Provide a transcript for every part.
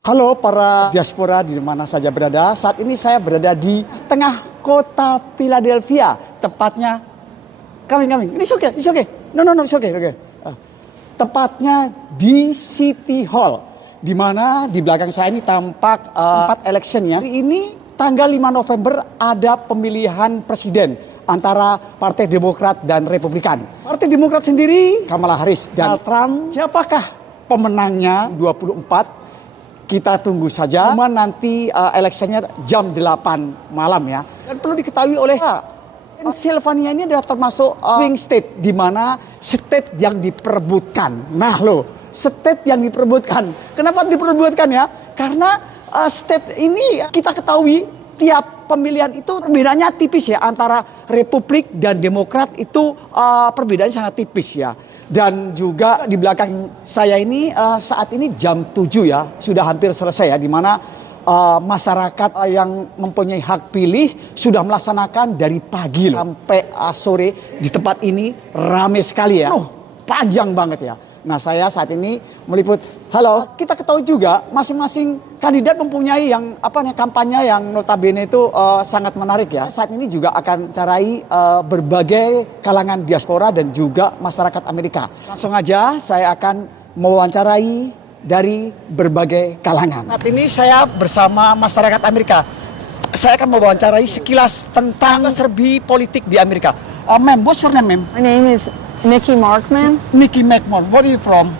Halo para diaspora di mana saja berada. Saat ini saya berada di tengah kota Philadelphia. Tepatnya, coming. It's okay. No, it's okay. Tepatnya di City Hall. Di mana di belakang saya ini tampak tempat electionnya. Hari ini tanggal 5 November ada pemilihan presiden antara Partai Demokrat dan Republikan. Partai Demokrat sendiri Kamala Harris dan Trump. Siapakah pemenangnya 24? Kita tunggu saja. Cuma nanti electionnya jam 8 malam ya. Dan perlu diketahui oleh Pennsylvania ini adalah termasuk swing state, di mana state yang diperebutkan. Nah state yang diperebutkan. Kenapa diperebutkan ya? Karena state ini kita ketahui tiap pemilihan itu perbedaannya tipis ya, antara Republik dan Demokrat itu perbedaannya sangat tipis ya. Dan juga di belakang saya ini saat ini jam 7 ya, sudah hampir selesai ya, di mana masyarakat yang mempunyai hak pilih sudah melaksanakan dari pagi sampai sore di tempat ini ramai sekali ya. Panjang banget ya. Nah saya saat ini meliput. Halo, kita ketahui juga masing-masing kandidat mempunyai yang kampanye yang notabene itu sangat menarik ya. Saat ini juga akan carai berbagai kalangan diaspora dan juga masyarakat Amerika. Langsung aja saya akan mewawancarai dari berbagai kalangan. Saat ini saya bersama masyarakat Amerika. Saya akan mewawancarai sekilas tentang serbi politik di Amerika. Ma'am, what's your name, ma'am? My name is Mickey Markman. Mickey Markman. Where are you from?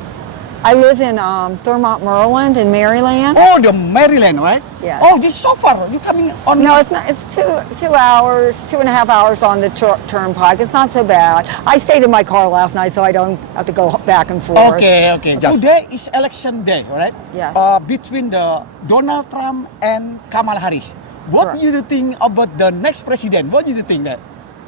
I live in Thurmont, Maryland, in Maryland. Oh, the Maryland, right? Yes. Oh, this is so far. You coming on? No, it's not. It's 2 hours, 2.5 hours on the turnpike. It's not so bad. I stayed in my car last night, so I don't have to go back and forth. Okay. Today is election day, right? Yeah. Between the Donald Trump and Kamala Harris. What Correct. do you think about the next president? What do you think that?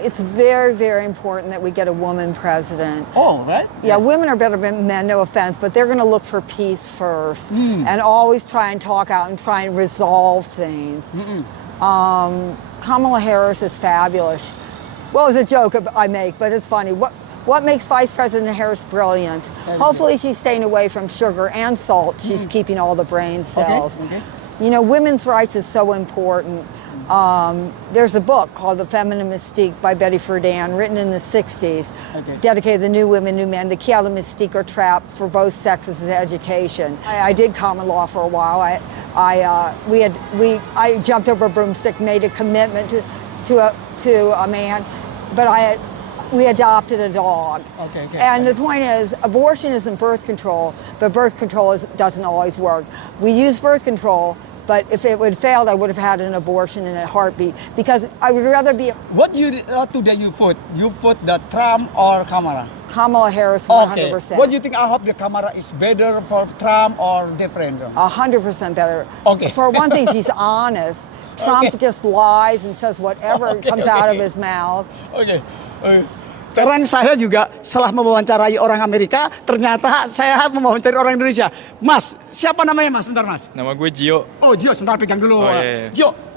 It's very, very important that we get a woman president. Oh, right? Yeah, women are better than men, no offense, but they're going to look for peace first and always try and talk out and try and resolve things. Kamala Harris is fabulous. Well, it's a joke I make, but it's funny. What makes Vice President Harris brilliant? Hopefully she's staying away from sugar and salt. She's keeping all the brain cells. Okay. You know, women's rights is so important. There's a book called The Feminine Mystique by Betty Friedan, written in the 60s, dedicated to new women, new men. The key element mystique are trapped for both sexes is education. I did common law for a while. I jumped over a broomstick, made a commitment to a man, but we adopted a dog. Okay. And the point is, abortion isn't birth control, but birth control doesn't always work. We use birth control, but if it would failed, I would have had an abortion in a heartbeat, because I would rather be What today you vote? You vote the Trump or Kamala? Kamala Harris 100%. Okay. What do you think? I hope the Kamala is better for Trump or different? 100% better. Okay. For one thing, she's honest. Trump just lies and says whatever comes out of his mouth. Okay. Sekarang saya juga setelah mewawancarai orang Amerika, ternyata saya mewawancarai orang Indonesia. Mas, siapa namanya Mas? Bentar Mas. Nama gue Gio. Oh Gio, sebentar pegang dulu. Oh, iya.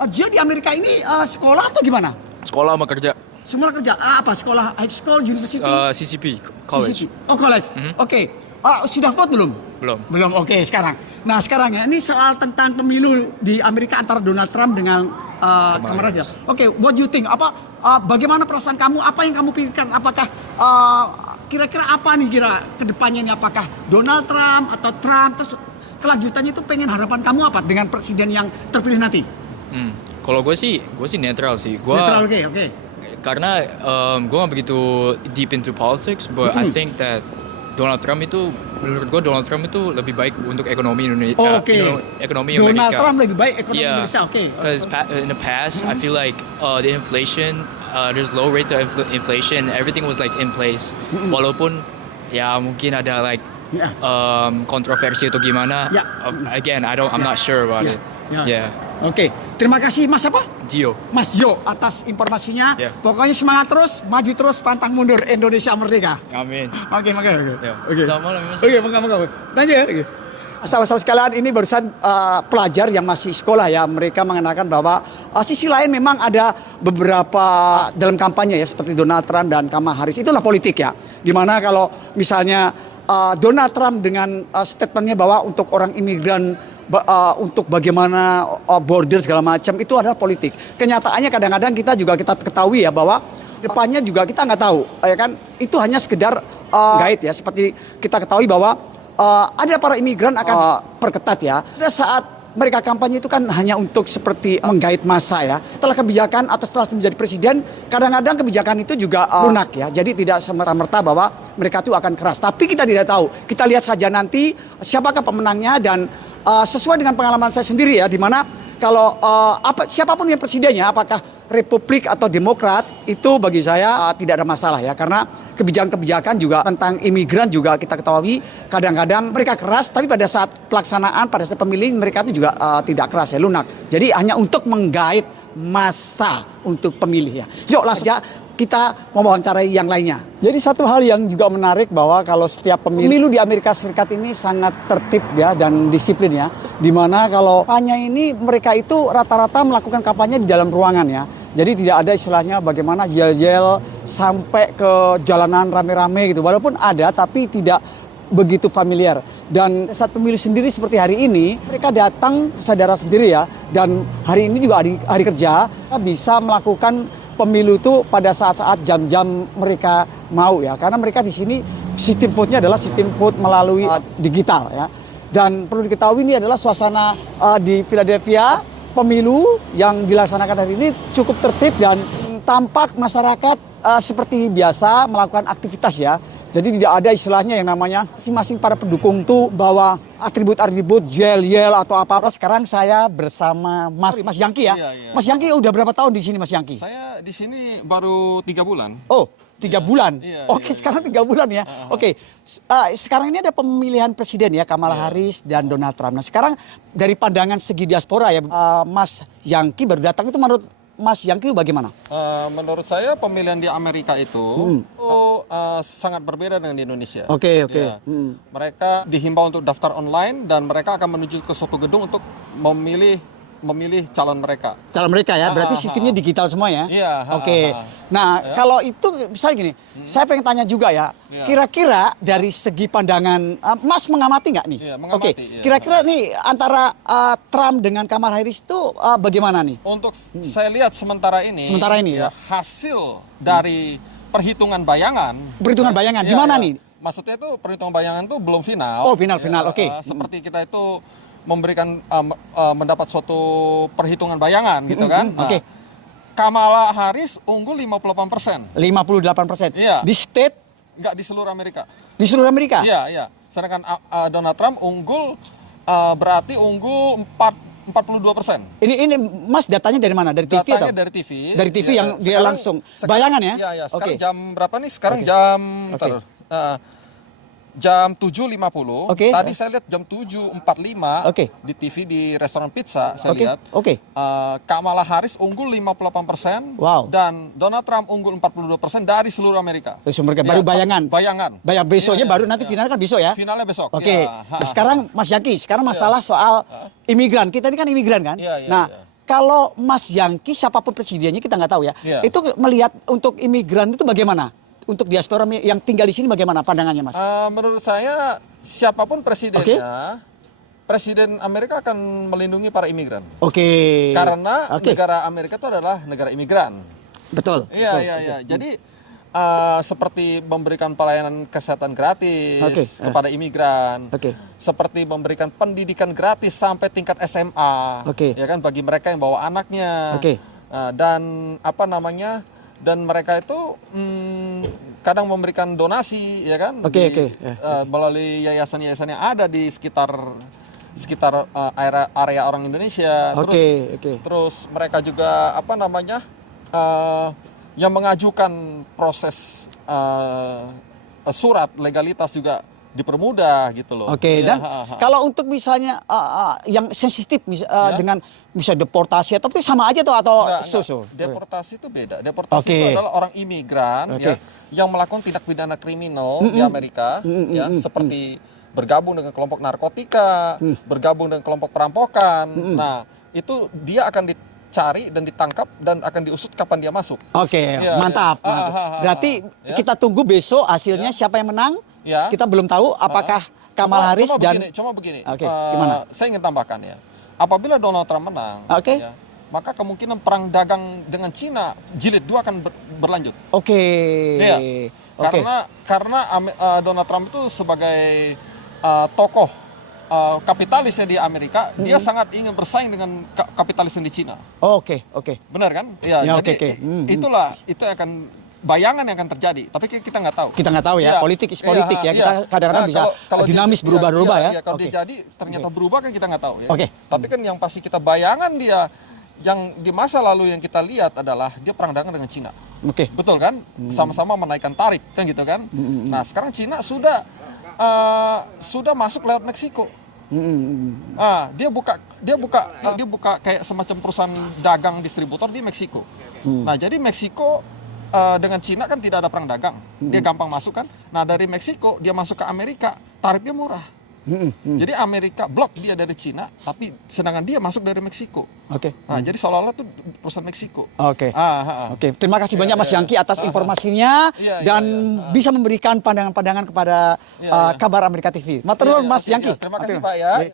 Gio di Amerika ini sekolah atau gimana? Sekolah sama kerja. Semua kerja. Apa? Sekolah high school, university? CCP, college. CCP. Oh college. Oke. Sudah vote belum? Belum. Oke, sekarang. Nah sekarang ya, ini soal tentang pemilu di Amerika antara Donald Trump dengan Kamala Harris. Oke, what do you think? Bagaimana perasaan kamu? Apa yang kamu pikirkan? Apakah kira-kira apa nih kedepannya ini? Apakah Donald Trump atau Trump? Terus kelanjutannya itu pengen harapan kamu apa dengan presiden yang terpilih nanti? Kalau gue sih netral sih. Netral, oke. Karena gue gak begitu deep into politics, but I think that menurut gue Donald Trump itu lebih baik untuk ekonomi Indonesia. Ekonomi Amerika. Donald Trump lebih baik ekonomi Indonesia. Because in the past, I feel like the inflation, there's low rates of inflation. Everything was like in place. Walaupun ya mungkin ada like kontroversi atau gimana. Again, I'm not sure about it. Oke, terima kasih Mas apa? Gio. Mas Gio atas informasinya. Yeah. Pokoknya semangat terus, maju terus, pantang mundur, Indonesia merdeka. Amin. Oke. Selamat malam, Mas. Oke, moga-moga. Lanjut. Sahabat-sahabat sekalian, ini barusan pelajar yang masih sekolah ya, mereka mengenakan bahwa sisi lain memang ada beberapa dalam kampanye ya, seperti Donald Trump dan Kamala Harris. Itulah politik ya. Dimana kalau misalnya Donald Trump dengan statementnya bahwa untuk orang imigran untuk bagaimana border segala macam itu adalah politik. Kenyataannya kadang-kadang kita ketahui ya bahwa depannya juga kita nggak tahu, ya kan? Itu hanya sekedar guide ya. Seperti kita ketahui bahwa ada para imigran akan perketat ya. Pada saat mereka kampanye itu kan hanya untuk seperti menggait massa ya. Setelah kebijakan atau setelah menjadi presiden, kadang-kadang kebijakan itu juga lunak ya. Jadi tidak semerta-merta bahwa mereka itu akan keras. Tapi kita tidak tahu. Kita lihat saja nanti siapakah pemenangnya dan sesuai dengan pengalaman saya sendiri ya, di mana kalau siapapun yang presidennya, apakah Republik atau Demokrat, itu bagi saya tidak ada masalah ya, karena kebijakan-kebijakan juga tentang imigran juga kita ketahui kadang-kadang mereka keras, tapi pada saat pelaksanaan, pada saat pemilih mereka itu juga tidak keras ya, lunak. Jadi hanya untuk menggait massa untuk pemilih ya. Yuk langsung saja kita mewawancarai yang lainnya. Jadi satu hal yang juga menarik bahwa kalau setiap pemilu di Amerika Serikat ini sangat tertib ya dan disiplin ya. Dimana kalau kampanye ini mereka itu rata-rata melakukan kampanye di dalam ruangan ya. Jadi tidak ada istilahnya bagaimana yel-yel sampai ke jalanan rame-rame gitu. Walaupun ada tapi tidak begitu familiar. Dan saat pemilu sendiri seperti hari ini, mereka datang sadar sendiri ya. Dan hari ini juga hari kerja, bisa melakukan pemilu itu pada saat-saat jam-jam mereka mau ya, karena mereka di sini sistem vote-nya adalah sistem vote melalui digital ya. Dan perlu diketahui ini adalah suasana di Philadelphia, pemilu yang dilaksanakan hari ini cukup tertib dan tampak masyarakat seperti biasa melakukan aktivitas ya. Jadi tidak ada istilahnya yang namanya masing-masing para pendukung tuh bawa atribut-atribut yel-yel atau apa-apa. Sekarang saya bersama Mas Yangki ya. Iya. Mas Yangki udah berapa tahun di sini Mas Yangki? Saya di sini baru 3 bulan. Oh, 3 bulan. Iya, Oke, sekarang 3 bulan ya. Oke. Sekarang ini ada pemilihan presiden ya, Kamala Harris dan Donald Trump. Nah, sekarang dari pandangan segi diaspora ya, Mas Yangki baru datang, itu menurut Mas Yangki bagaimana? Menurut saya pemilihan di Amerika itu sangat berbeda dengan di Indonesia. Oke. Ya. Mereka dihimbau untuk daftar online dan mereka akan menuju ke suatu gedung untuk memilih calon mereka. Calon mereka ya, berarti sistemnya digital semua ya? Iya. Oke. Nah, kalau itu misalnya gini, saya pengen tanya juga ya, kira-kira dari segi pandangan, Mas mengamati nggak nih? Iya, mengamati. Oke. Kira-kira nih antara Trump dengan Kamala Harris itu bagaimana nih? Untuk saya lihat sementara ini ya. Hasil dari perhitungan bayangan. Perhitungan bayangan, di mana nih? Maksudnya itu perhitungan bayangan itu belum final. Oh, final, oke. Seperti kita itu memberikan mendapat suatu perhitungan bayangan gitu kan. Oke. Kamala Harris unggul 58%. 58%. Iya. Di state? Enggak, di seluruh Amerika. Di seluruh Amerika? Iya. Sedangkan Donald Trump unggul berarti unggul 42%. Ini Mas datanya dari mana? Dari TV Datanya atau? dari TV. Dari TV yang dia langsung. Bayangan ya? Iya. Sekarang Oke. jam berapa nih? Sekarang jam jam 7.50. Oke. Tadi saya lihat jam 7.45 Oke. di TV di restoran pizza saya lihat. Oke. Kamala Harris unggul 58%. Wow. Dan Donald Trump unggul 42% dari seluruh Amerika. Terus mereka baru bayangan. Bayangan. Besoknya baru nanti finalnya kan besok ya? Finalnya besok. Oke. Ya. Nah, sekarang Mas Yangki, masalah soal imigran. Kita ini kan imigran kan? Iya. Nah, kalau Mas Yangki siapapun presidennya kita nggak tahu ya. Iya. Itu melihat untuk imigran itu bagaimana? Untuk diaspora yang tinggal di sini bagaimana pandangannya Mas? Menurut saya siapapun presidennya, Presiden Amerika akan melindungi para imigran. Oke. Karena negara Amerika itu adalah negara imigran. Betul. Iya. Jadi seperti memberikan pelayanan kesehatan gratis kepada imigran, seperti memberikan pendidikan gratis sampai tingkat SMA, ya kan, bagi mereka yang bawa anaknya, dan dan mereka itu kadang memberikan donasi, ya kan, melalui yayasan-yayasan yang ada di sekitar area orang Indonesia. Terus mereka juga yang mengajukan proses surat legalitas juga dipermudah gitu loh. Dan kalau untuk misalnya yang sensitif dengan bisa deportasi atau itu sama aja atau susu. Deportasi itu beda. Deportasi itu adalah orang imigran ya yang melakukan tindak pidana kriminal di Amerika ya, seperti bergabung dengan kelompok narkotika, bergabung dengan kelompok perampokan. Nah, itu dia akan dicari dan ditangkap dan akan diusut kapan dia masuk. Mantap. Berarti kita tunggu besok hasilnya siapa yang menang. Kita belum tahu apakah Kamala Harris dan cuma begini. Oke, gimana? Saya ingin tambahkan ya. Apabila Donald Trump menang, Oke. ya, maka kemungkinan perang dagang dengan Cina jilid 2 akan berlanjut. Oke. Iya. Oke. Karena Donald Trump itu sebagai tokoh kapitalis di Amerika, dia sangat ingin bersaing dengan kapitalis di Cina. Oke. Benar kan? Ya, Ya, jadi oke. itu akan bayangan yang akan terjadi, tapi kita nggak tahu. Kita nggak tahu ya, politik is politik ya. Kita kadang-kadang bisa dinamis berubah-ubah ya. Kalau dia jadi ternyata berubah kan kita nggak tahu ya. Oke. Tapi kan yang pasti kita bayangan dia yang di masa lalu yang kita lihat adalah dia perang dagang dengan Cina. Oke. Betul kan? Sama-sama menaikkan tarif kan gitu kan? Nah, sekarang Cina sudah masuk lewat Meksiko. Dia buka kayak semacam perusahaan dagang distributor di Meksiko. Nah, jadi Meksiko dengan Cina kan tidak ada perang dagang, dia gampang masuk kan. Nah, dari Meksiko dia masuk ke Amerika, tarifnya murah. Jadi Amerika blok dia dari Cina, tapi sedangkan dia masuk dari Meksiko. Oke. Nah, jadi seolah-olah itu perusahaan Meksiko. Oke. Oke. Terima kasih banyak Mas Yangki atas informasinya dan bisa memberikan pandangan-pandangan kepada Kabar Amerika TV. Matur nuwun Mas Yangki. Terima kasih Pak ya.